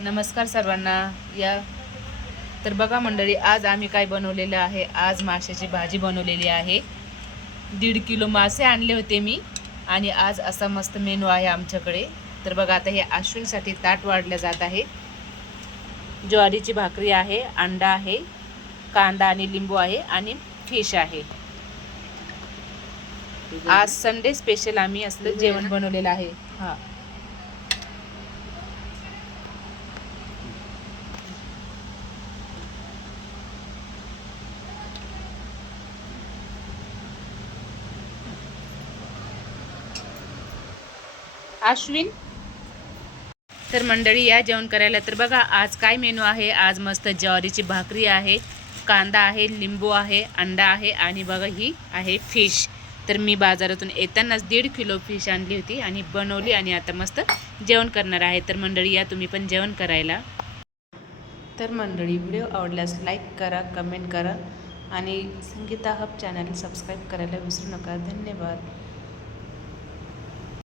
नमस्कार सर्वांना. तर बघा मंडळी, आज आम्ही काय बनवलेलं आहे. आज माशाची भाजी बनवलेली आहे. 1.5 किलो मासे आणले होते मी आणि आज असा मस्त मेनू आहे आमच्याकडे. तर बघा, आता हे अश्विनसाठी ताट वाढलं जात आहे. ज्वारीची भाकरी आहे, अंडा आहे, कांदा आणि लिंबू आहे आणि फिश आहे. आज संडे स्पेशल आम्ही असलं जेवण बनवलेलं आहे. हां, अश्विन. तर मंडळी, या जेवण करायला. तर बघा आज काय मेनू आहे. आज मस्त ज्वारीची भाकरी आहे, कांदा आहे, लिंबू आहे, अंडा आहे आणि बघा ही आहे फिश. तर मी बाजारातून येतानाच 1.5 किलो फिश आणली होती आणि बनवली आणि आता मस्त जेवण करणार आहे. तर मंडळी, या तुम्ही पण जेवण करायला. तर मंडळी, व्हिडिओ आवडल्यास लाईक करा, कमेंट करा आणि संगीता हब चॅनल सबस्क्राईब करायला विसरू नका. धन्यवाद.